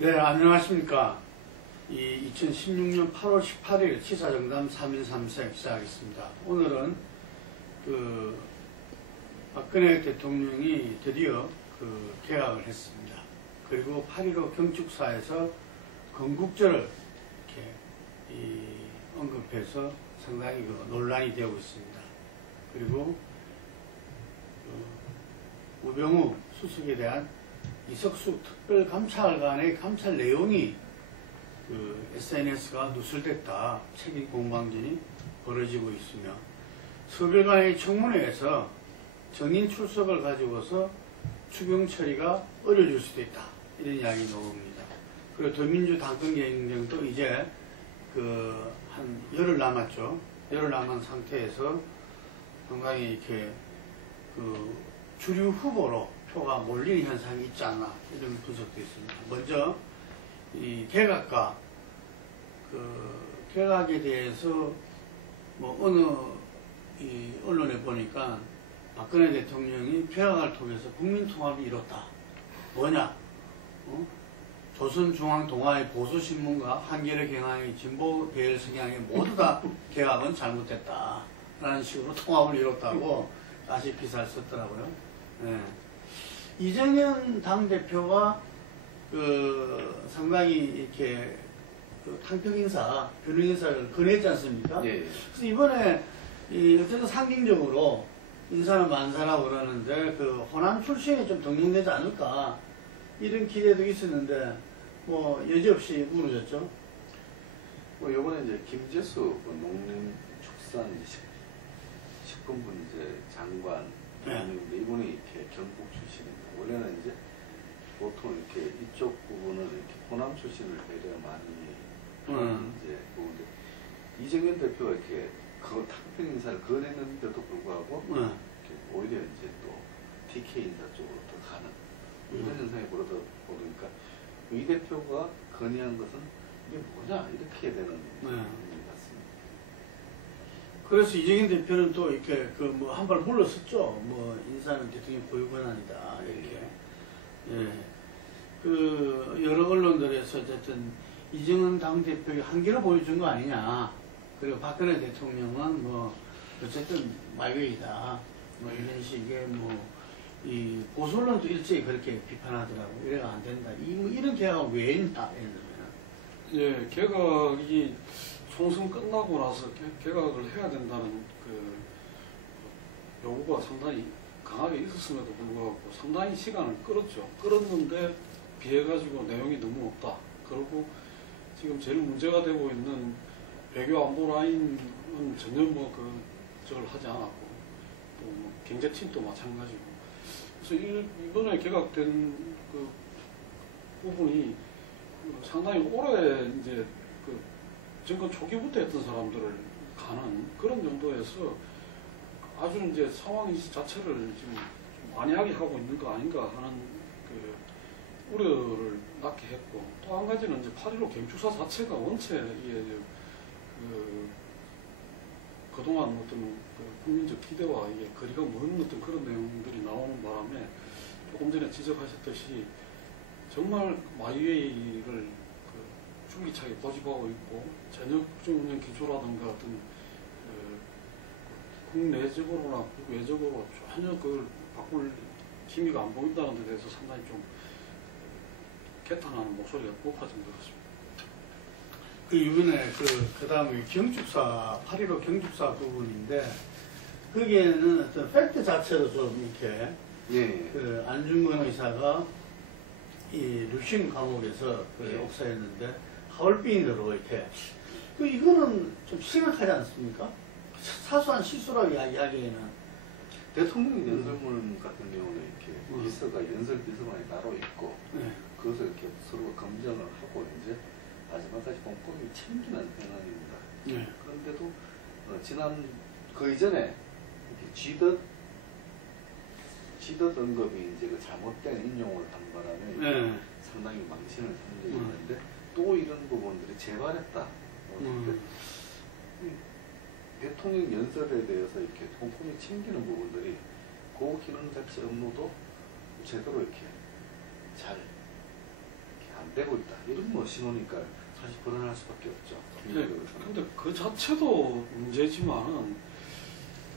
네, 안녕하십니까. 2016년 8월 18일 치사정담 3인 3색 시작하겠습니다. 오늘은 박근혜 대통령이 드디어 개각을 했습니다. 그리고 8.15 경축사에서 건국절을 이렇게 언급해서 상당히 논란이 되고 있습니다. 그리고 우병우 수석에 대한 이석수 특별감찰관의 감찰 내용이 SNS가 누설됐다. 책임 공방전이 벌어지고 있으며 서별관의 청문회에서 정인 출석을 가지고서 추경 처리가 어려질 수도 있다. 이런 이야기 나옵니다. 그리고 더민주 당권 경쟁도 이제 한 열흘 남았죠. 열흘 남은 상태에서 상당히 이렇게 주류 후보로 표가 몰리는 현상이 있지 않나 이런 분석도 있습니다. 먼저 이 개각과 개각에 대해서 어느 이 언론에 보니까 박근혜 대통령이 개각을 통해서 국민통합이 이뤘다. 뭐냐? 조선중앙동아의 보수신문과 한겨레 경향의 진보 계열 성향의 모두 다 개각은 잘못됐다. 라는 식으로 통합을 이뤘다고 다시 기사를 썼더라고요. 네. 이정현 당대표가 상당히 이렇게 탕평인사, 변호인사를 건했지 않습니까? 예. 그래서 이번에 어쨌든 상징적으로 인사는 만사라고 그러는데 호남 출신에 좀 등용되지 않을까 이런 기대도 있었는데 여지없이 무너졌죠. 요번에 이제 김재수 농림축산 식품부 장관 이분이 이렇게 경북 출신입니다. 원래는 이제 보통 이렇게 이쪽 부분은 이렇게 호남 출신을 배려 많이 이제 이정현 대표가 이렇게 탕평 인사를 건했는데도 불구하고 이렇게 오히려 이제 또 TK 인사 쪽으로 더 가는 이런 현상이 벌어다 보니까 이 대표가 건의한 것은 이게 뭐냐 이렇게 되는 것 같습니다. 그래서 이정현 대표는 또 이렇게 한 발 물러섰죠. 인사는 대통령 고유 권한이다 이렇게. 예. 여러 언론들에서 어쨌든 이정현 당대표의 한계를 보여준 거 아니냐. 그리고 박근혜 대통령은 어쨌든 마이웨이다. 이런 식의 이 보수 언론도 일제히 그렇게 비판하더라고. 이래가 안 된다. 이런 개각은 왜 했나? 예, 개각이 총선 끝나고 나서 개각을 해야 된다는 요구가 상당히 강하게 있었음에도 불구하고 상당히 시간을 끌었죠. 끌었는데 비해가지고 내용이 너무 없다. 그리고 지금 제일 문제가 되고 있는 외교 안보 라인은 전혀 저걸 하지 않았고 또 경제팀도 마찬가지고 그래서 이번에 개각된 부분이 상당히 오래 이제 정권 초기부터 했던 사람들을 가는 그런 정도에서 아주 이제 상황 자체를 지금 만약에 하고 있는 거 아닌가 하는 우려를 낳게 했고 또 한 가지는 이제 8.15 경축사 자체가 원체 이게 그동안 어떤 국민적 기대와 이게 거리가 먼 어떤 그런 내용들이 나오는 바람에 조금 전에 지적하셨듯이 정말 마이웨이를 줄기차게 고집하고 있고 전역중 운영 기조라든가 어떤 국내적으로나 국외적으로 전혀 그걸 바꿀 기미가 안 보인다는 데 대해서 상당히 좀 개탄하는 목소리가 높아진 것 같습니다. 이번에 그다음에 경축사 8.15 경축사 부분인데 거기에는 어떤 팩트 자체도 좀 이렇게 안중근 의사가 이 류신 감옥에서 옥사했는데 하얼빈으로 이렇게 이거는 좀 심각하지 않습니까? 사소한 실수라고 이야기에는 대통령 연설문 같은 경우는 이렇게 비서가 연설 비서관이 따로 있고 그것을 이렇게 서로 검증을 하고 이제 마지막까지 꼼꼼히 챙기는 현안입니다. 그런데도 지난 그 이전에 쥐덧 언급이 이제 잘못된 인용을 한 바람에 상당히 망신을 산 적이 있는데 또 이런 부분들이 재발했다. 대통령 연설에 대해서 이렇게 꼼꼼히 챙기는 부분들이 그 기능 자체 업무도 제대로 이렇게 잘 안 되고 있다. 이런 뭐 신호니까 사실 불안할 수밖에 없죠. 네, 근데 그 자체도 문제지만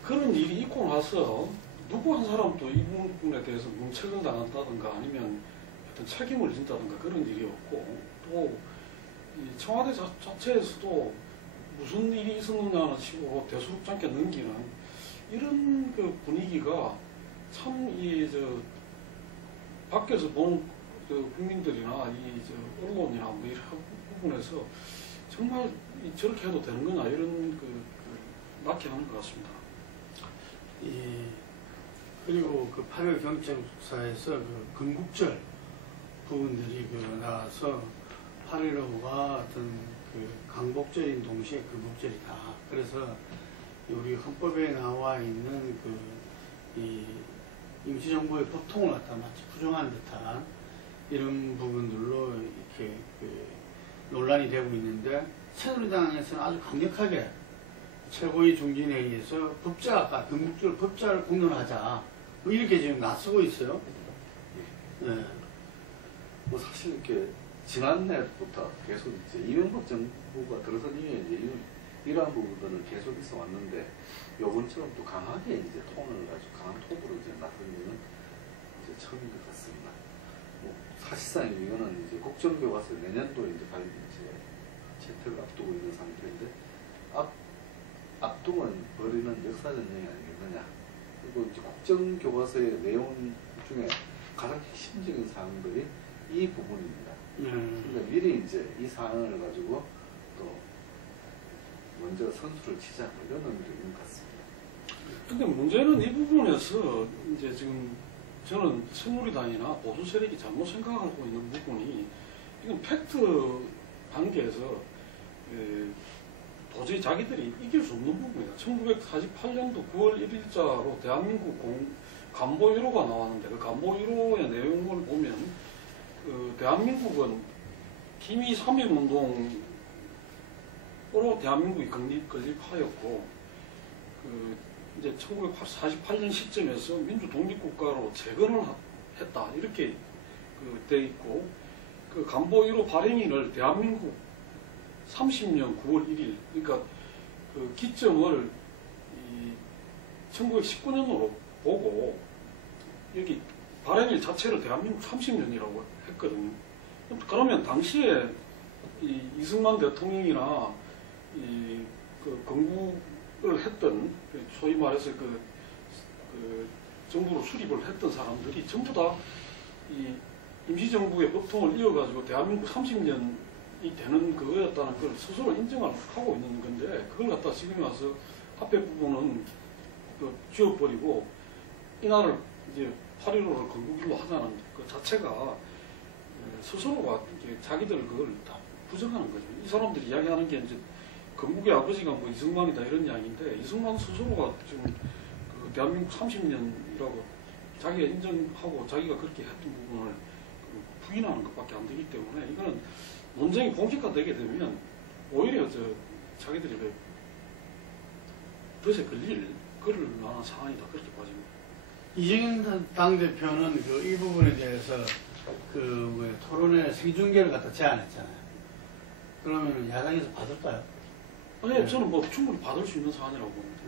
그런 일이 있고 나서 누구 한 사람도 이 부분에 대해서 문책을 당한다든가 아니면 어떤 책임을 진다든가 그런 일이 없고 또 이 청와대 자체에서도 무슨 일이 있었느냐는 식으로 대수롭지 않게 넘기는 이런 그 분위기가 참 이 밖에서 보는 국민들이나 이 언론이나 뭐 이런 부분에서 정말 저렇게 해도 되는 거냐 이런 낳게 하는 것 같습니다. 예. 그리고 그 8월 경찰 수사에서 그 건국절 부분들이 나와서 8.15가 어떤 그 강복절인 동시에 건국절이다. 그래서 우리 헌법에 나와 있는 이 임시정부의 보통을 갖다 마치 부정한 듯한 이런 부분들로 이렇게 논란이 되고 있는데 새누리당에서는 아주 강력하게 최고위 중진회의에서 법자가 건국절 법자를 공론하자 뭐 이렇게 지금 나서고 있어요. 네. 뭐 사실 이렇게 지난해부터 계속 이제 이명박 정부가 들어선 이후에 이제 이러한 부분들은 계속 있어 왔는데 요번처럼 또 강하게 이제 톤을 가지고 강한 톤으로 이제 나서는 거는 이제 처음인 것 같습니다. 뭐 사실상 이거는 이제 국정교과서 내년도 이제 채택을 앞두고 있는 상태인데 앞두고 벌이는 역사전쟁이 아니겠느냐. 그리고 이제 국정교과서의 내용 중에 가장 핵심적인 사항들이 이 부분입니다. 그러니까 미리 이제 이 사항을 가지고 또 먼저 선수를 치자 이런 의미도 있는 것 같습니다. 근데 문제는 이 부분에서 이제 지금 저는 새누리당이나 보수 세력이 잘못 생각하고 있는 부분이 이건 팩트 단계에서 도저히 자기들이 이길 수 없는 부분이다. 1948년도 9월 1일자로 대한민국 간보 1호가 나왔는데 그 간보 1호의 내용을 보면 대한민국은 기미 3.1운동으로 대한민국이 건립하였고 이제 1948년 시점에서 민주 독립국가로 재건을 했다 이렇게 돼 있고 그 간보 1호 발행일을 대한민국 30년 9월 1일 그러니까 그 기점을 1919년으로 보고 여기 발행일 자체를 대한민국 30년이라고 했거든요. 그러면 당시에 이승만 대통령이나 그 건국을 했던 소위 말해서 그 정부로 수립을 했던 사람들이 전부 다 이 임시정부의 법통을 이어가지고 대한민국 30년이 되는 그거였다는 걸 스스로 인정을 하고 있는 건데 그걸 갖다 지금 와서 앞에 부분은 지워버리고 이날을 이제 8.15를 건국일로 하자는 그 자체가 스스로가 이제 자기들 그걸 다 부정하는 거죠. 이 사람들이 이야기하는 게 이제 건국의 아버지가 뭐 이승만이다 이런 이야기인데 이승만 스스로가 지금 그 대한민국 30년이라고 자기가 인정하고 자기가 그렇게 했던 부분을 부인하는 것밖에 안 되기 때문에 이거는 논쟁이 공식화되게 되면 오히려 자기들이 덫에 걸릴 만한 상황이다 그렇게 봐집니다. 이정현 당대표는 이 부분에 대해서 토론회 생중계를 갖다 제안했잖아요. 그러면 야당에서 받을까요? 아니, 저는 뭐 충분히 받을 수 있는 사안이라고 봅니다.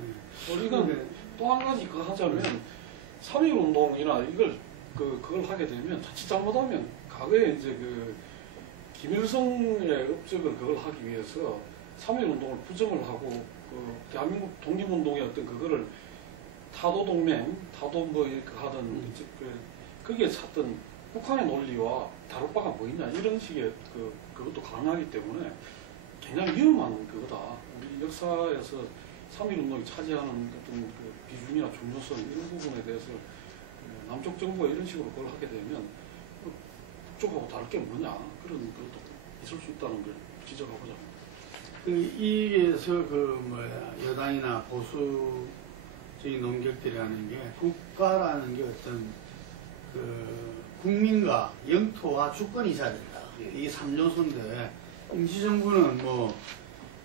이건 또 한 가지 하자면 3.1운동이나 그걸 하게 되면 자칫 잘못하면 과거에 이제 김일성의 업적은 그걸 하기 위해서 3.1운동을 부정을 하고 대한민국 독립운동의 어떤 그거를 타도동맹, 타도 뭐 이렇게 하던 거기에 찾던 북한의 논리와 다를 바가 뭐 있냐 이런 식의 그것도 가능하기 때문에 굉장히 위험한 그거다. 우리 역사에서 3.1운동이 차지하는 어떤 비중이나 중요성 이런 부분에 대해서 남쪽 정부가 이런 식으로 그걸 하게 되면 북쪽하고 다를 게 뭐냐 그런 것도 있을 수 있다는 걸 지적하고자 합니다. 이에서 여당이나 보수적인 논객들이라는 게 국가라는 게 어떤 국민과 영토와 주권이 있어야 된다. 이게 3요소인데 임시정부는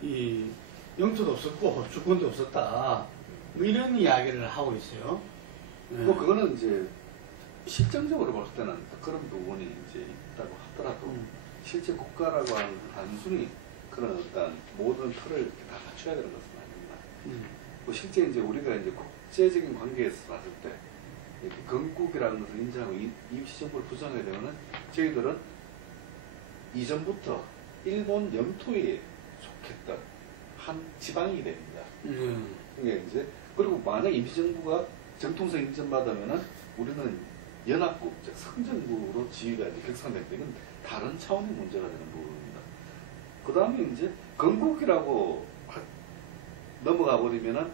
이 영토도 없었고 주권도 없었다. 뭐 이런 이야기를 하고 있어요. 뭐 그거는 이제 실정적으로 볼 때는 그런 부분이 이제 있다고 하더라도 실제 국가라고 하는 건 단순히 그런 어떤 모든 틀을 이렇게 다 갖춰야 되는 것은 아닙니다. 뭐 실제 이제 우리가 이제 국제적인 관계에서 봤을 때 이렇게 건국이라는 것을 인정하고 임시정부를 구성하게 되면은 저희들은 이전부터 일본 영토에 속했던 한 지방이 됩니다. 그게 이제 그리고 만약 임시정부가 정통성 인정받으면은 우리는 연합국, 즉 성정국으로 지위가 이제 격상될 때는 다른 차원의 문제가 되는 부분입니다. 그 다음에 이제 건국이라고 넘어가 버리면은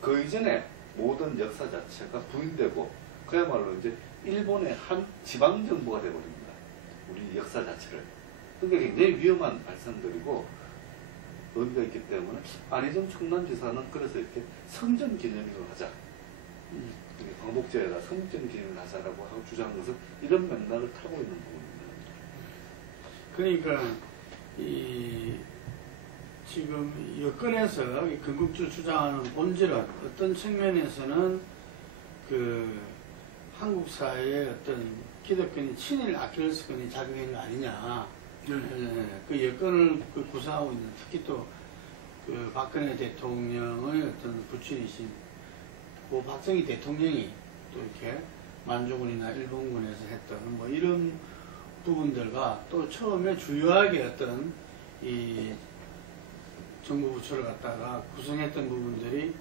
그 이전에 모든 역사 자체가 부인되고 그야말로 이제 일본의 한 지방정부가 되어버립니다. 우리 역사 자체를. 그러니까 굉장히 위험한 발상들이고 의미가 있기 때문에 안희정 충남지사는 그래서 이렇게 성전 기념일을 하자. 광복제에다 성전 기념일을 하자라고 하고 주장한 것은 이런 맥락을 타고 있는 부분입니다. 그러니까 지금 여권에서 이 건국주를 주장하는 본질은 어떤 측면에서는 그 한국 사회의 어떤 기독교인 친일 아킬레스건이 작용한 거 아니냐. 그 여권을 구성하고 있는 특히 또 그 박근혜 대통령의 어떤 부친이신 고 박정희 대통령이 또 이렇게 만주군이나 일본군에서 했던 뭐 이런 부분들과 또 처음에 주요하게 어떤 이 정부 부처를 갖다가 구성했던 부분들이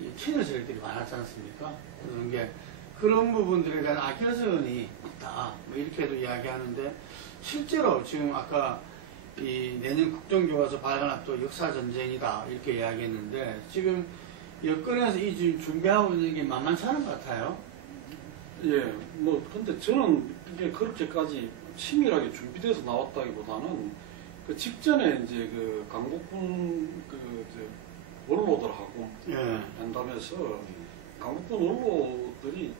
이 친일 세력들이 많았지 않습니까? 그런 게 그런 부분들에 대한 아킬레스건이 있다. 뭐 이렇게도 이야기하는데 실제로 지금 아까 이 내년 국정교과서 발간 앞도 역사 전쟁이다 이렇게 이야기했는데 지금 여권에서 이 지금 준비하고 있는 게 만만치 않은 것 같아요. 예, 뭐 근데 저는 이게 그렇게까지 치밀하게 준비돼서 나왔다기보다는 그 직전에 이제 그 강북군 원로들하고 면담해서 강북군 원로들이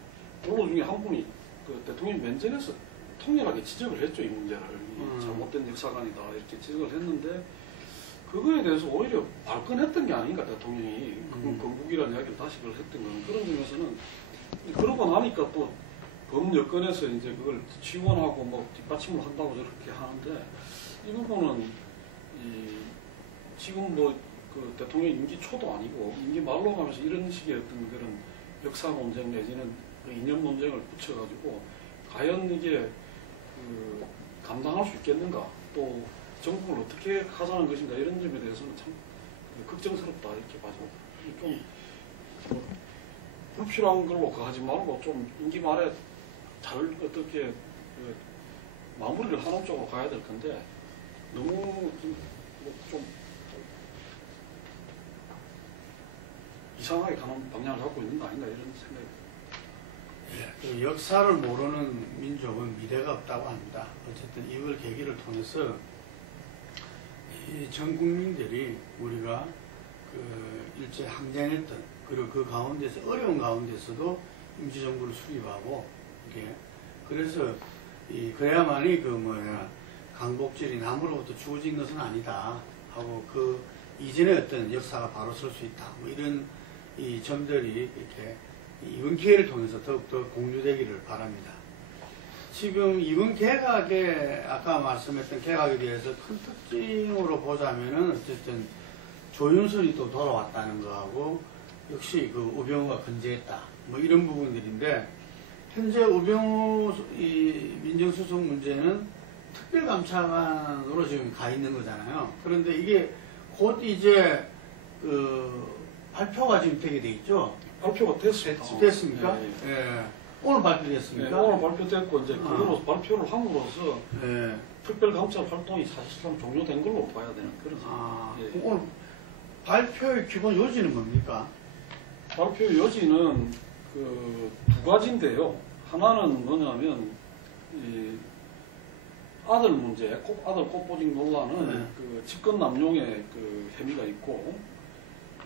원로 중에 한 분이 그 대통령 면전에서 통렬하게 지적을 했죠. 이 문제를 잘못된 역사관이다 이렇게 지적을 했는데 그거에 대해서 오히려 발끈했던 게 아닌가 대통령이 건국이라는 이야기를 다시 그걸 했던 거는 그런 점에서는 그러고 나니까 또 법여건에서 이제 그걸 지원하고 뭐 뒷받침을 한다고 저렇게 하는데 이 부분은 지금 뭐 그 대통령 임기 초도 아니고 임기 말로 가면서 이런 식의 어떤 그런 역사 논쟁 내지는 이념 논쟁을 붙여가지고 과연 이게 그 감당할 수 있겠는가 또 정국을 어떻게 하자는 것인가 이런 점에 대해서는 참 걱정스럽다 이렇게 봐서 좀 불필요한 걸로 가지 말고 좀 임기 말에 잘 어떻게 마무리를 하는 쪽으로 가야 될 건데 너무 좀 이상하게 가는 방향을 갖고 있는 거 아닌가 이런 생각이 그 역사를 모르는 민족은 미래가 없다고 합니다. 어쨌든 이걸 계기를 통해서 전 국민들이 우리가 그 일제 항쟁했던 그리고 그 가운데서 어려운 가운데서도 임시정부를 수립하고 이게 그래서 그래야만이 강복절이 남으로부터 주어진 것은 아니다 하고 그 이전의 어떤 역사가 바로 설 수 있다 뭐 이런 이 점들이 이렇게 이번 기회를 통해서 더욱더 공유되기를 바랍니다. 지금 이번 개각에 아까 말씀했던 개각에 대해서 큰 특징으로 보자면은 어쨌든 조윤선이 또 돌아왔다는 거하고 역시 그 우병우가 건재했다 뭐 이런 부분들인데 현재 우병우 이 민정수석 문제는 특별감찰관으로 지금 가 있는 거잖아요. 그런데 이게 곧 이제 그 발표가 지금 되게 돼 있죠. 발표가 됐습니까? 예. 예. 오늘 발표됐습니까? 네, 오늘 발표됐고 이제 그거로 발표를 함으로써 예. 특별감찰 활동이 사실상 종료된 걸로 봐야 되는 그런 예. 오늘 발표의 기본 요지는 뭡니까? 발표 요지는 그 두 가지인데요. 하나는 뭐냐면 이 아들 문제, 아들 꽃보직 논란은 그 직권 남용의 그 혐의가 있고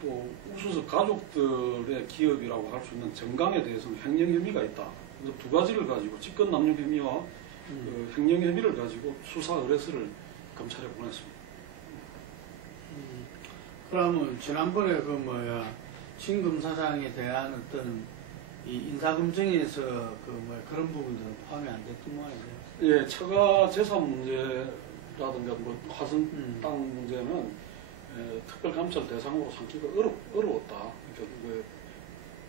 또 우수석 가족들의 기업이라고 할 수 있는 정강에 대해서는 횡령 혐의가 있다. 그래서 두 가지를 가지고 직권 남용 혐의와 그 횡령 혐의를 가지고 수사 의뢰서를 검찰에 보냈습니다. 그러면 지난번에 신 검사장에 대한 어떤 이 인사검증에서 그런 부분들은 포함이 안 됐던 모양이에요. 예, 처가 재산 문제라든가 뭐 화성 땅 문제는 특별 감찰 대상으로 삼기가 어려웠다. 그러니까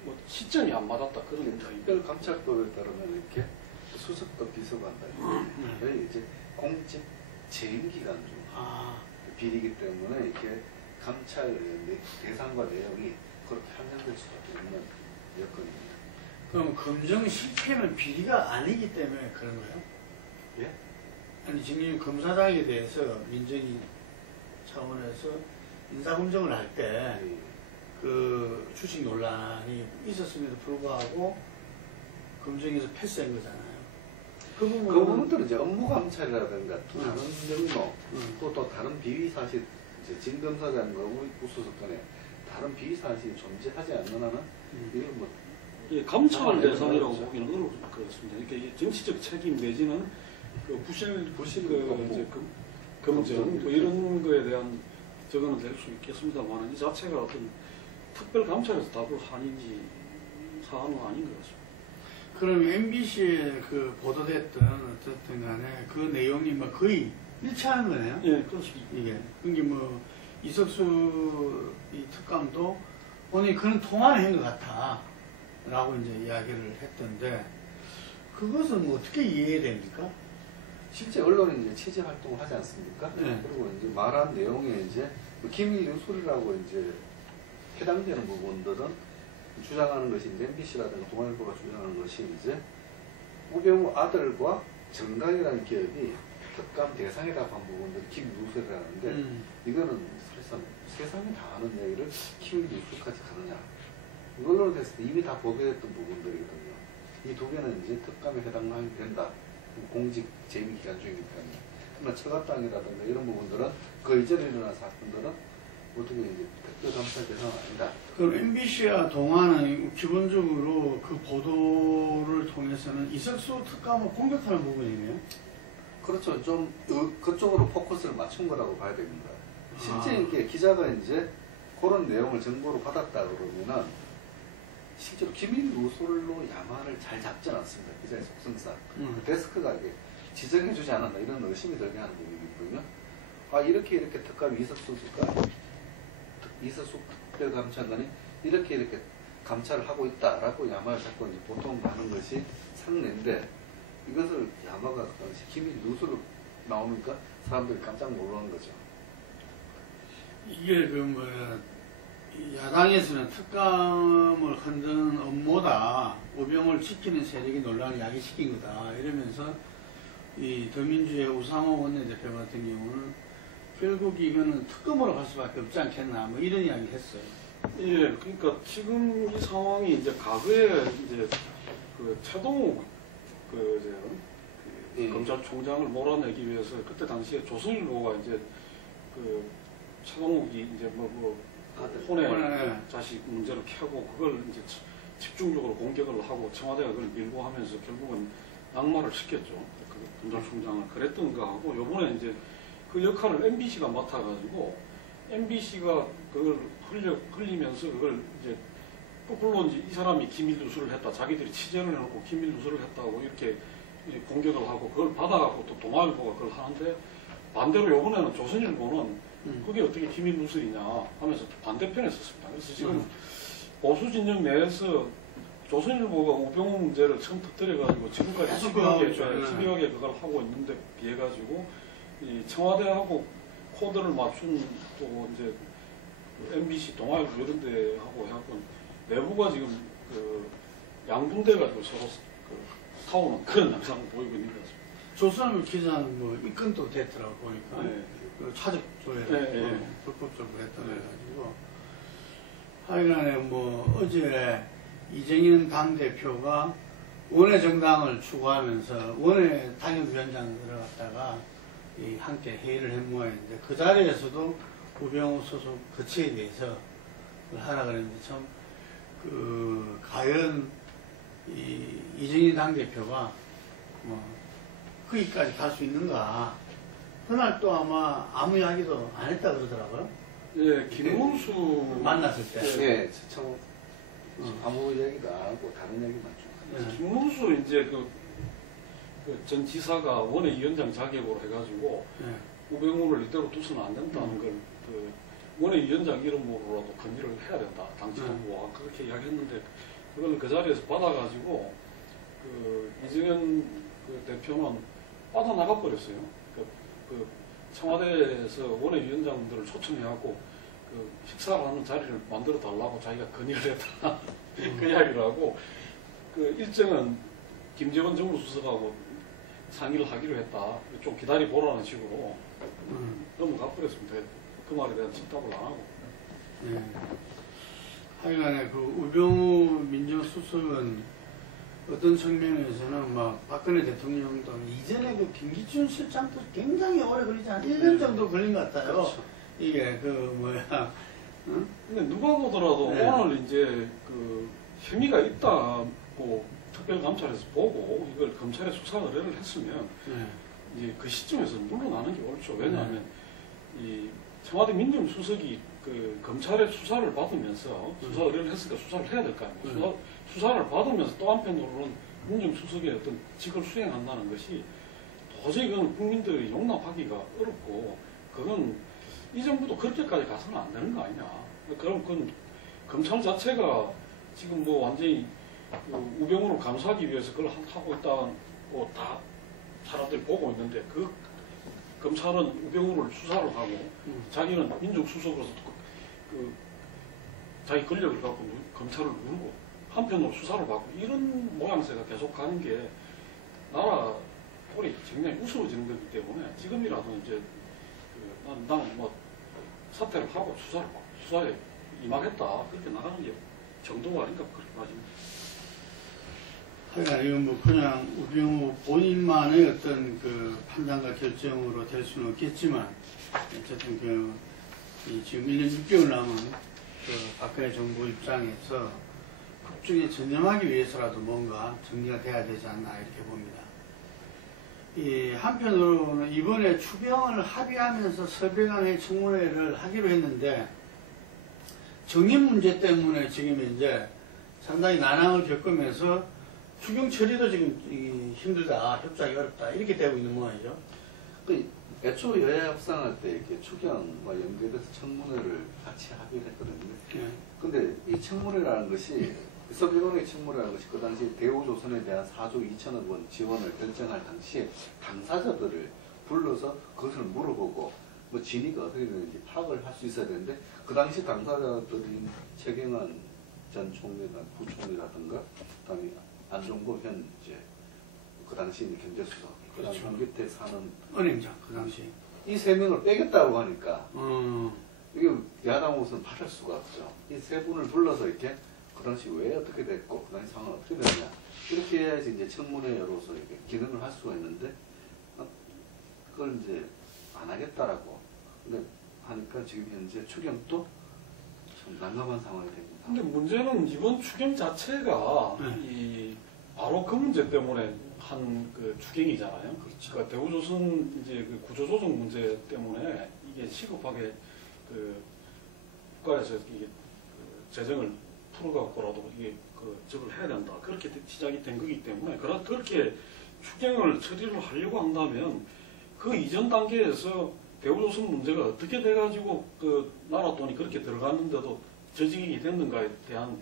뭐 시점이 안 맞았다 그런 얘기입니다. 특별 감찰법에 따르면 이렇게 수석도 비서가 한다. 저희 이제 공직 재임 기간 중 비리기 때문에 이렇게 감찰 대상과 내용이 그렇게 한정될 수밖에 없는 여건입니다. 그럼 검정 실패는 비리가 아니기 때문에 그런 거예요? 예? 아니 지금 검사장에 대해서 민정위 차원에서 인사검증을 할 때 그 주식 논란이 있었음에도 불구하고 검증에서 패스한 거잖아요. 그 부분들은 이제 업무 감찰이라든가 또 다른 경로 또 다른 비위 사실 이제 진검사장과 우수석 간에 다른 비위 사실이 존재하지 않는 한은 이걸 뭐 예, 감찰 대상이라고 보기는 어려울 것 같습니다. 그러니까 이게 정치적 책임 내지는 그 부실 이제 검증 뭐 이런 거에 대한 저거는 될 수 있겠습니다만 이 자체가 어떤 특별 감찰에서 다룰 사안은 아닌 것 같습니다. 그럼 MBC에 그 보도됐던 어쨌든 간에 그 내용이 뭐 거의 일치하는 거네요? 예, 그렇습니다. 이게. 그게 뭐 이석수 이 특감도 본인이 그런 통화를 한 것 같아. 라고 이제 이야기를 했던데 그것은 뭐 어떻게 이해됩니까? 실제 언론은 이제 취재 활동을 하지 않습니까? 네. 그리고 이제 말한 내용에 이제 기밀 유출이라고 이제 해당되는 부분들은 주장하는 것이 이제 MBC라든가 동아일보가 주장하는 것이 이제 우병우 아들과 정강이라는 기업이 특감 대상이라고 한 부분들 기밀 누설이라는데 이거는 사실상 세상이 다 아는 얘기를 기밀 누설까지 가느냐 이걸로 됐을 때 이미 다 보도했던 부분들이거든요. 이 두 개는 이제 특감에 해당하게 된다. 공직 재임 기간 중이기 때문에. 그러나 처가 땅이라든가 이런 부분들은 그 이전에 일어난 사건들은 어떻게 이제 특별 감찰 대상은 아니다. 그럼 MBC와 동아는 기본적으로 그 보도를 통해서는 이석수 특감을 공격하는 부분이네요. 그렇죠. 좀 그쪽으로 포커스를 맞춘 거라고 봐야 됩니다. 실제 이게 기자가 이제 그런 내용을 정보로 받았다 그러면은 실제로 기밀 누설로 야만을 잘 잡지 않습니다. 기자의 속성상. 데스크가 이게 지정해주지 않았나 이런 의심이 들게 하는 부분이거든요. 아 이렇게 특감 이석수 특별감찰관이 이렇게 감찰을 하고 있다라고 야마를 잡고 이제 보통 하는 것이 상례인데 이것을 야마가 기밀 누설로 나오니까 사람들이 깜짝 놀라는 거죠. 이게 그 뭐야 야당에서는 특감을 흔드는 업무다 우병우를 지키는 세력이 논란을 야기시킨 거다 이러면서 이 더민주의 우상호 원내대표 같은 경우는 결국 이거는 특검으로 갈 수밖에 없지 않겠나 뭐 이런 이야기 했어요. 예, 그러니까 지금 이 상황이 이제 과거에 이제 그 최동욱 검찰총장을 몰아내기 위해서 그때 당시에 조선일 보가 이제 그 최동욱이 이제 혼외 자식 문제를 켜고 그걸 이제 집중적으로 공격을 하고 청와대가 그걸 밀고 하면서 결국은 낙마를 시켰죠. 그 검찰총장을 그랬던 거하고 요번에 이제 그 역할을 MBC가 맡아가지고 MBC가 그걸 흘리면서 그걸 이제 거꾸로 이제 이 사람이 기밀 누설을 했다. 자기들이 취재를 해놓고 기밀 누설을 했다고 이렇게 공격을 하고 그걸 받아갖고 또 동아일보가 그걸 하는데 반대로 요번에는 조선일보는 그게 어떻게 기밀 누설이냐 하면서 반대편에 섰습니다. 그래서 지금 보수 진영 내에서 조선일보가 우병우 문제를 처음 터뜨려가지고 지금까지 집요하게 그걸 하고 있는데 비해가지고 이 청와대하고 코드를 맞춘 또 이제 MBC 동아일보 이런 데하고 해갖고 내부가 지금 그 양분돼가지고 서로 그 싸우는 그런 양상을 보이고 있는 것 같습니다. 조선일보 기자는 뭐 입건도 됐더라고 보니까 네. 그 차적 조회를 불법적으로 했다 그래가지고 하여간에 뭐 어제 이정현 당대표가 원외 정당을 추구하면서 원외 당협위원장 들어갔다가 함께 회의를 한 모양인데 그 자리에서도 우병우 소속 거치에 대해서 하라 그랬는데 참 그 과연 이정현 당대표가 뭐 거기까지 갈 수 있는가? 그날 또 아마 아무 이야기도 안 했다 그러더라고요. 예, 김문수 만났을 때. 네, 참 아무 얘기도 안 하고 다른 얘기만 좀. 김문수 이제 그 전 지사가 원외위원장 자격으로 해가지고 네. 우병우를 이대로 두서는 안 된다는 걸 원외위원장 이름으로라도 건의를 해야 된다. 당 지도부와 그렇게 이야기했는데 그걸 그 자리에서 받아가지고 이정현 대표는 빠져나가 버렸어요. 그 청와대에서 원외위원장들을 초청해갖고 식사를 하는 자리를 만들어 달라고 자기가 건의를 했다. 그 이야기를 하고 일정은 김재원 정무수석하고 상의를 하기로 했다. 좀 기다려보라는 식으로 넘어가 버렸습니다. 그 말에 대한 답답을 안 하고. 네. 하여간에 우병우 민정수석은 어떤 측면에서는 막 박근혜 대통령도 이전에 김기춘 실장도 굉장히 오래 걸리지 않아 1년 정도 걸린 것 같아요. 그렇죠. 이게 응? 근데 누가 보더라도 네. 오늘 이제 혐의가 있다고 특별감찰에서 보고 이걸 검찰에 수사 의뢰를 했으면 네. 이제 그 시점에서 물러나는 게 옳죠. 왜냐하면 이 청와대 민정수석이 검찰의 수사를 받으면서 수사 의뢰를 했으니까 수사를 해야 될 거 아니에요. 수사를 받으면서 또 한편으로는 민정수석의 어떤 직을 수행한다는 것이 도저히 그건 국민들이 용납하기가 어렵고 그건 이 정부도 그렇게까지 가서는 안 되는 거 아니냐. 그럼 그건 검찰 자체가 지금 완전히 우병우를 감수하기 위해서 그걸 하고 있다고 다 사람들이 보고 있는데 검찰은 우병우를 수사를 하고 자기는 민정수석으로서 자기 권력을 갖고 검찰을 누르고 한편으로 수사를 받고 이런 모양새가 계속 가는 게 나라 꼴이 굉장히 우스워지는 거기 때문에 지금이라도 이제 나는 사퇴를 하고 수사에 임하겠다 그렇게 나가는 게 정도가 아닌가 그렇게 봐집니다. 하여간 이건 그냥 우병우 본인만의 어떤 판단과 결정으로 될 수는 없겠지만 어쨌든 지금 1년 6개월 남은 박근혜 정부 입장에서 국정에 전념하기 위해서라도 뭔가 정리가 돼야 되지 않나 이렇게 봅니다. 한편으로는 이번에 추경을 합의하면서 서별관회 청문회를 하기로 했는데 정립 문제 때문에 지금 이제 상당히 난항을 겪으면서 추경 처리도 지금 힘들다, 협조하기 어렵다 이렇게 되고 있는 모양이죠. 애초 여야 협상할 때 이렇게 추경과 연계돼서 청문회를 같이 합의를 했거든요. 근데 이 청문회라는 것이 서별관회 청문회라는 것이 그 당시 대우조선에 대한 4조 2천억 원 지원을 결정할 당시에 당사자들을 불러서 그것을 물어보고 진위가 어떻게 되는지 파악을 할 수 있어야 되는데 그 당시 당사자들인 최경환 전 총리나 부총리라든가 그다음에 안종범 현 그 당시 경제수석 그다음에 그렇죠. 김기태 사는 은행장 그 당시. 이 세 명을 빼겠다고 하니까 이게 야당으로서는 받을 수가 없죠. 이 세 분을 불러서 이렇게 그 당시 왜 어떻게 됐고 그 당시 상황은 어떻게 됐냐 이렇게 해야지 이제 청문회로서 이렇게 기능을 할 수가 있는데 그걸 이제 안 하겠다라고 근데 하니까 지금 현재 추경도 참 난감한 상황이 됩니다. 근데 문제는 이번 추경 자체가 바로 그 문제 때문에 한 추경이잖아요. 그렇죠. 그러니까 대우조선 이제 구조조정 문제 때문에 이게 시급하게 국가에서 이게 재정을 풀어갖고라도 이게 적을 해야 된다. 그렇게 시작이 된 거기 때문에 그렇게 추경을 처리를 하려고 한다면 그 이전 단계에서 대우조선 문제가 어떻게 돼가지고 나라 돈이 그렇게 들어갔는데도 저지경이 됐는가에 대한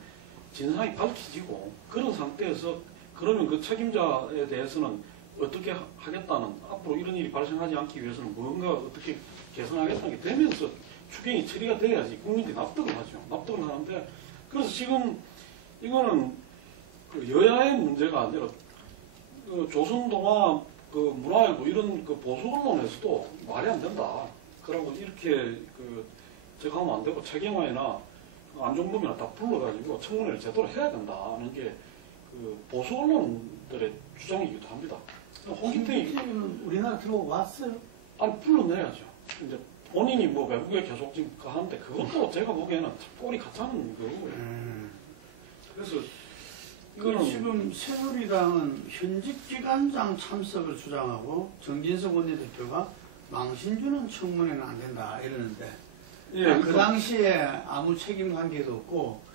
진상이 밝혀지고 그런 상태에서 그러면 그 책임자에 대해서는 어떻게 하겠다는 앞으로 이런 일이 발생하지 않기 위해서는 뭔가 어떻게 개선하겠다는 게 되면서 추경이 처리가 돼야지 국민들이 납득을 하죠. 납득을 하는데 그래서 지금 이거는 여야의 문제가 아니라 조선동화 문화일보 이런 보수 언론에서도 말이 안 된다. 그러고 이렇게 제가 하면 안 되고 최경환이나 안종범이나 다 불러가지고 청문회를 제대로 해야 된다는 게 보수 언론들의 주장이기도 합니다. 홍기택이 우리나라 들어왔어요? 아니 불러내야죠. 이제 본인이 외국에 계속 지금 하는데 그것도 제가 보기에는 꼴이 같다는 거고요. 그래서 이거는 지금 새누리당은 현직 기관장 참석을 주장하고 정진석 원내대표가 망신주는 청문회는 안 된다 이러는데 그 당시에 아무 책임 관계도 없고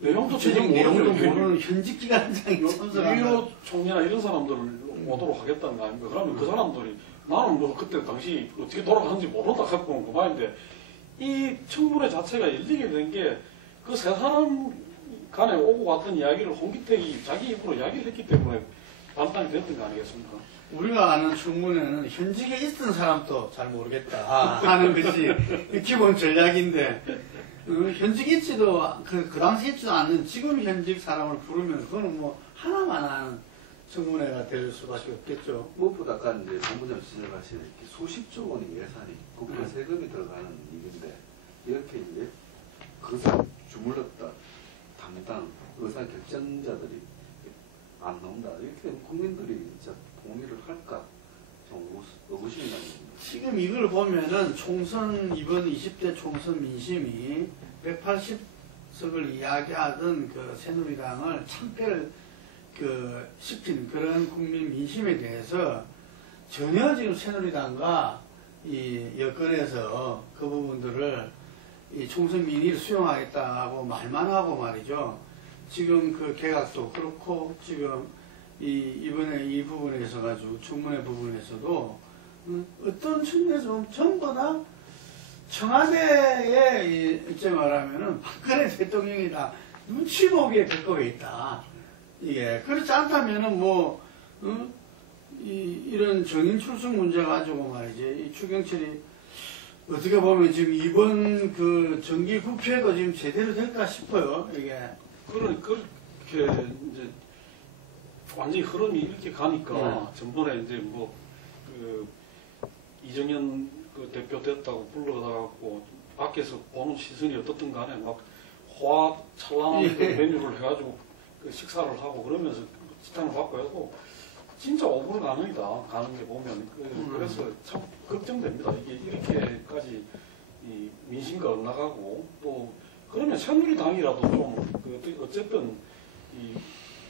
내용도 구체적인 지금 내용도 모르죠. 모르는 현직 기관장이 참석한 유효 총리나 이런 사람들을 오도록 하겠다는 거 아닙니까? 그러면 그 사람들이 나는 뭐 그때 당시 어떻게 돌아가는지 모른다 갖고 그 말인데 이 청문회 자체가 열리게 된 게 그 세 사람 간에 오고 갔던 이야기를 홍기택이 자기 입으로 이야기를 했기 때문에 발단이 됐던 거 아니겠습니까? 우리가 아는 청문회는 현직에 있던 사람도 잘 모르겠다 하는 것이 기본 전략인데 현직에 있지도 그 당시에 있지도 않는 지금 현직 사람을 부르면 그거는 뭐 하나만 하는 청문회가 될 수밖에 없겠죠. 무엇보다 아까 이제 본부장 지적하신 이렇게 수십조 원의 예산이 국가 세금이 들어가는 일인데 이렇게 이제 그사 주물렀다 담당 의사 결정자들이 안 나온다 이렇게 되면 국민들이 진짜 동의를 할까 좀 의구심이 납니다. 지금 이걸 보면은 총선 이번 20대 총선 민심이 180석을 이야기하던 그 새누리당을 참패를 시킨 그런 국민 민심에 대해서 전혀 지금 새누리당과 이 여권에서 그 부분들을 이 총선 민의를 수용하겠다고 말만 하고 말이죠. 지금 그 개각도 그렇고 지금 이번에 이 부분에서 가지고 청문회 부분에서도 어떤 측면에서 전부 다 청와대에 이제 말하면은 박근혜 대통령이 다 눈치 보기에 겪고 있다. 이게 그렇지 않다면은 뭐 이런 정인 출석 문제 가지고 말이지 이 추경철이 어떻게 보면 지금 이번 그 정기 국회도 지금 제대로 될까 싶어요. 이게 그렇게 이제 완전히 흐름이 이렇게 가니까 전번에 이제 뭐 그 이정현 그 대표 됐다고 불러다가고 밖에서 보는 시선이 어떻든 간에 막 화학 찬란한 그 메뉴를 해가지고 그 식사를 하고 그러면서 지탄을 받고 해도 진짜 오불가능이다 가는 게 보면 그래서 참 걱정됩니다. 이게 이렇게까지 이 민심과 엇나가고 또 그러면 새누리당이라도 좀 어쨌든 이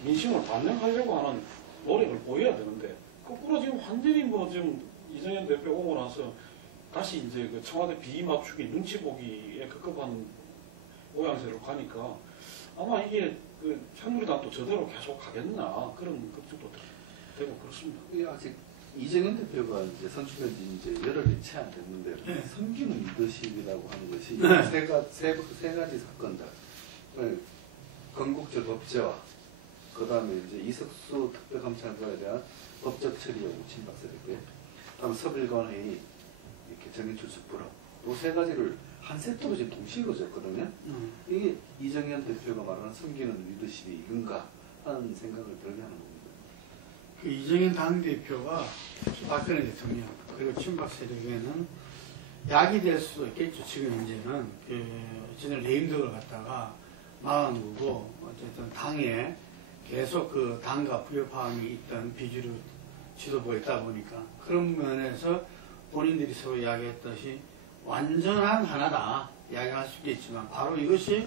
민심을 반영하려고 하는 노력을 보여야 되는데 거꾸로 지금 완전히 뭐 지금 이정현 대표 오고 나서 다시 이제 그 청와대 비위 맞추기 눈치 보기에 급급한 모양새로 가니까 아마 이게 그 새누리당도 저대로 계속 가겠나 그런 걱정도 되고 그렇습니다. 아직 이정현 대표가 이제 선출된 지 이제 열흘이 채 안 됐는데 섬기는 리더십이라고 하는 것이 세 가지 사건들 건국절 법제화 그 다음에 이제 이석수 특별감찰관에 대한 법적 처리 여부 친박설이고요. 다음 서빌관 회의 이렇게 정인 출석 불허 이 세 가지를 한 세트로 지금 동시에 이루어졌거든요. 이게 이정현 대표가 말하는 섬기는 리더십이 이건가 하는 생각을 들게 하는 겁니다. 그 이정현 당대표가 박근혜 대통령 그리고 친박 세력에는 약이 될 수도 있겠죠. 지금 이제는 저는 레임덕을 갖다가 막은 거고 어쨌든 당에 계속 그 당과 부여파함이 있던 비주류 지도부가 있다 보니까 그런 면에서 본인들이 서로 이야기했듯이 완전한 하나다 이야기할 수 있겠지만 바로 이것이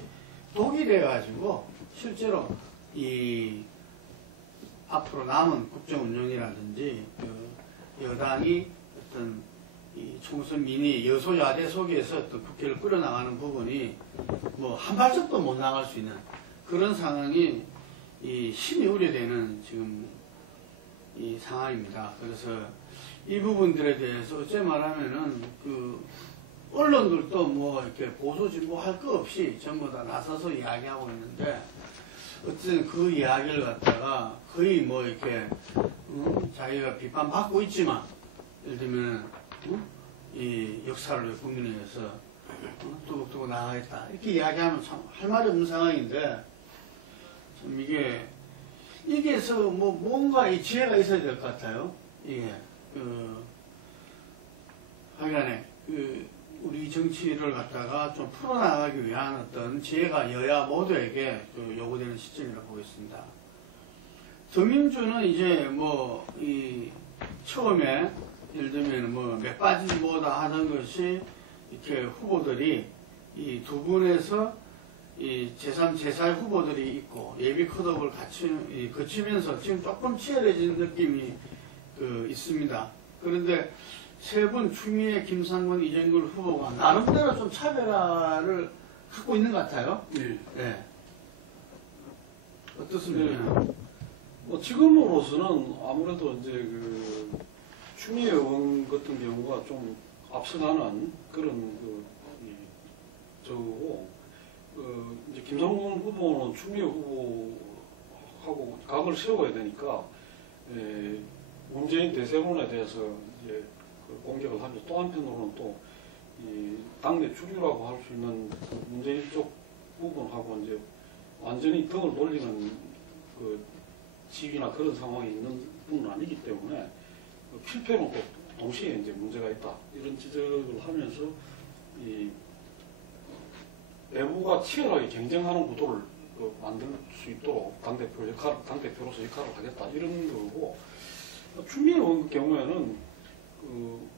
독이 돼가지고 실제로 이 앞으로 남은 국정 운영이라든지 그 여당이 어떤 이 총선 민의 여소야대 속에서 어떤 국회를 끌어나가는 부분이 뭐 한 발짝도 못 나갈 수 있는 그런 상황이 이 심히 우려되는 지금 이 상황입니다. 그래서 이 부분들에 대해서 어째 말하면은 그 언론들도 뭐 이렇게 보수 진보 할 거 없이 전부 다 나서서 이야기하고 있는데 어쨌든 그 이야기를 갖다가 거의 뭐 이렇게 자기가 비판받고 있지만 예를 들면 이 역사를 위해 국민을 위해서 뚜벅뚜벅 나가겠다 이렇게 이야기하면 참 할 말이 없는 상황인데 참 이게서 뭐 뭔가 이 지혜가 있어야 될 것 같아요. 이게 하여간에 우리 정치를 갖다가 좀 풀어나가기 위한 어떤 지혜가 여야 모두에게 요구되는 시점이라고 보겠습니다. 더민주는 이제 뭐 처음에 예를 들면 뭐 몇 가지 뭐다 하는 것이 이렇게 후보들이 이 두 분에서 이 제3, 제4 후보들이 있고 예비 컷업을 거치면서 지금 조금 치열해진 느낌이 있습니다. 그런데 세 분 추미애, 김상곤, 이정글 후보가 나름대로 좀 차별화를 갖고 있는 것 같아요. 네. 네. 어떻습니까? 뭐 지금으로서는 아무래도 이제 그 추미애 의원 같은 경우가 좀 앞서가는 그런 저거고, 이제 김상곤 후보는 추미애 후보하고 각을 세워야 되니까, 문재인 대세론에 대해서 이제 그 공격을 하면서 또 한편으로는 또 이 당내 주류라고 할 수 있는 그 문재인 쪽 부분하고 이제 완전히 등을 돌리는 그 지위나 그런 상황이 있는 분은 아니기 때문에 필패는 또 동시에 이제 문제가 있다 이런 지적을 하면서 이 내부가 치열하게 경쟁하는 구도를 만들 수 있도록 당대표로서 역할을 하겠다 이런 거고, 추미애 의원 경우에는 그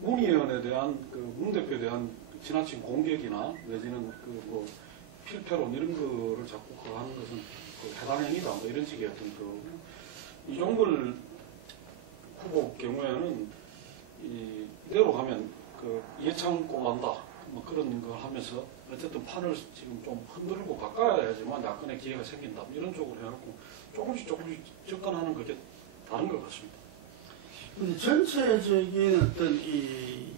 문 의원에 대한 문 대표에 대한 지나친 공격이나 내지는 뭐 필패론 이런 거를 자꾸 하는 것은 해당 행위다 뭐 이런 식의 어떤 이종걸 후보 경우에는 이대로 가면 이해창 꼴난다 뭐 그런 걸 하면서 어쨌든 판을 지금 좀 흔들고 바꿔야지만 야권의 기회가 생긴다 이런 쪽으로 해갖고 조금씩 접근하는 그게 다른 것 같습니다. 근데 전체적인 어떤 이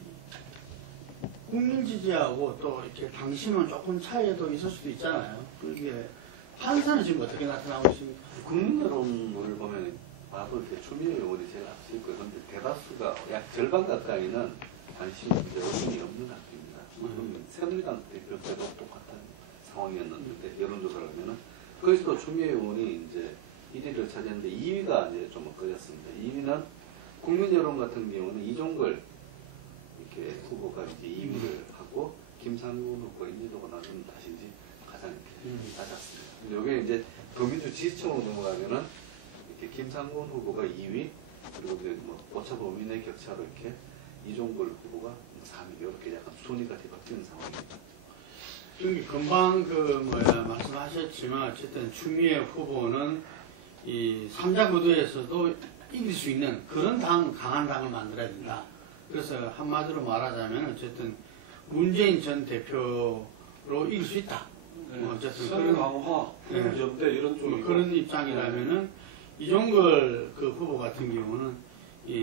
국민 지지하고 또 이렇게 당심은 조금 차이도 있을 수도 있잖아요. 그게 판사는 지금 어떻게 나타나고 있습니까? 국민 여론을 보면 봐도 이렇게 추미애 의원이 제일 앞서 있고, 그런데 대다수가 약 절반 가까이는 관심 문제 의견이 없는 학교입니다. 새누리당 대표 때도 똑같은 상황이었는데 여론조사를 하면은 거기서도 추미애 의원이 이제 1위를 차지했는데 2위가 이제 좀 엇갈렸습니다. 2위는 국민 여론 같은 경우는 이종걸 이렇게 후보가 이제 2위를 하고 김상곤 후보가 인지도가 낮은 탓인지 가장 낮았습니다. 이게 이제 더민주 지지층으로 넘어가면은 이렇게 김상곤 후보가 2위, 그리고 이제 뭐 오차범위내 격차로 이렇게 이종걸 후보가 3위 이렇게 약간 순위가 뒤바뀌는 상황입니다. 여기 금방 말씀하셨지만 어쨌든 추미애 후보는 이 3자 구도에서도 이길 수 있는 그런 강한 당을 만들어야 된다. 그래서 한마디로 말하자면 어쨌든 문재인 전 대표로 이길 수 있다. 네. 뭐 어쨌든 그런 강화, 연대 이런 쪽이 뭐 그런 입장이라면은 이종걸 그 후보 같은 경우는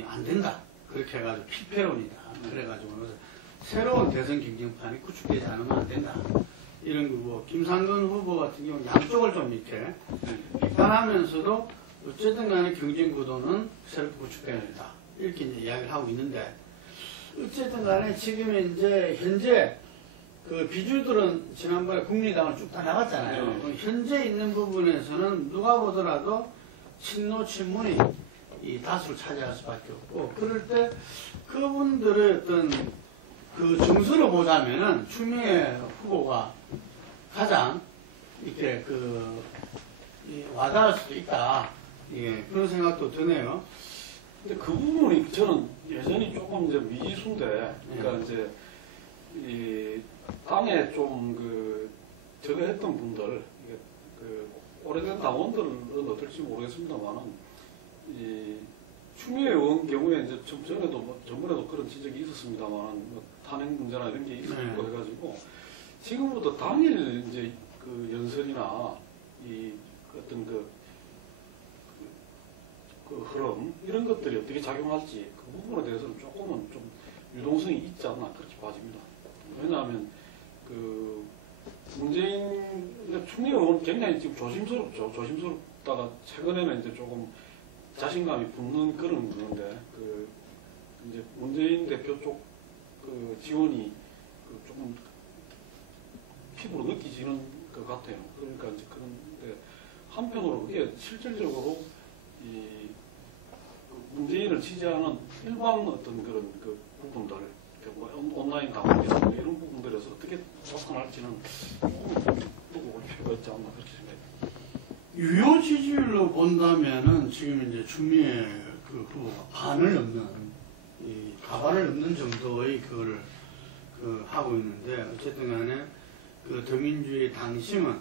안 된다. 그렇게 해가지고 필패론이다. 그래가지고 새로운 대선 경쟁판이 구축되지 않으면 안 된다. 이런 거고, 김상곤 후보 같은 경우는 양쪽을 좀 이렇게 비판하면서도 어쨌든 간에 경쟁 구도는 새롭게 구축되어야 된다. 이렇게 이제 이야기를 하고 있는데, 어쨌든 간에 지금 이제 현재 그 비주들은 지난번에 국민의당을 쭉 다 나갔잖아요. 그럼 현재 있는 부분에서는 누가 보더라도 친노 친문이 이 다수를 차지할 수밖에 없고, 그럴 때 그분들의 어떤 그 점수를 보자면은 추미애 후보가 가장 이렇게 와닿을 수도 있다. 예, 그런 생각도 드네요. 근데 그 부분이 저는 여전히 조금 이제 미지수인데, 그러니까 이제 이 당에 좀 저거 했던 분들, 오래된 당원들은 어떨지 모르겠습니다만은, 이 추미애 의원 경우에 이제 전번에도 그런 지적이 있었습니다만, 탄핵 문제나 이런 게 있었고 해가지고, 지금부터 당일 이제 연설이나 이 어떤 그 흐름 이런 것들이 어떻게 작용할지 그 부분에 대해서는 조금은 좀 유동성이 있지 않나 그렇게 봐집니다. 왜냐하면 추미애 의원 굉장히 지금 조심스럽죠. 조심스럽다가 최근에는 이제 조금 자신감이 붙는 그런 건데 이제 문재인 대표 쪽 지원이 조금 피부로 느끼지는 것 같아요. 그러니까 이제 그런데 한편으로 그게 실질적으로 문재인을 지지하는 일반 어떤 그런 부분들, 뭐 온라인 강화이나 이런 부분들에서 어떻게 접근할지는 두고 볼 필요가 있지 않나 그렇게 생각합니다. 유효 지지율로 본다면은 지금 이제 추미애 후보가 반을 넘는, 가반을 넘는 정도의 그걸 하고 있는데, 어쨌든 간에 더민주의 당심은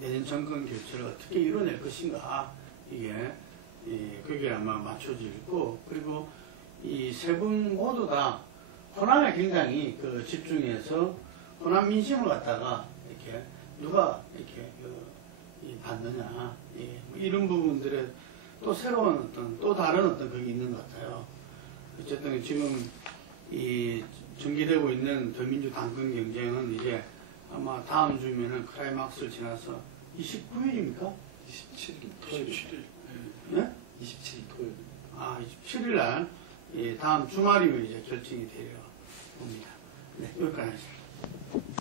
내년 정권 교체를 어떻게 이뤄낼 것인가, 그게 아마 맞춰지고, 그리고 이 세 분 모두 다 호남에 굉장히 집중해서 호남 민심을 갖다가 이렇게 누가 이렇게 받느냐, 예, 뭐 이런 부분들에 또 새로운 어떤 또 다른 어떤 그게 있는 것 같아요. 어쨌든 지금 이 전개되고 있는 더민주 당권 경쟁은 이제 아마 다음 주면은 클라이막스를 지나서 29일입니까? 27일 27일. 예? 27일 토요일. 아, 27일 날, 예, 다음 주말이면 이제 결정이 되려 봅니다. 네, 여기까지 하겠습니다.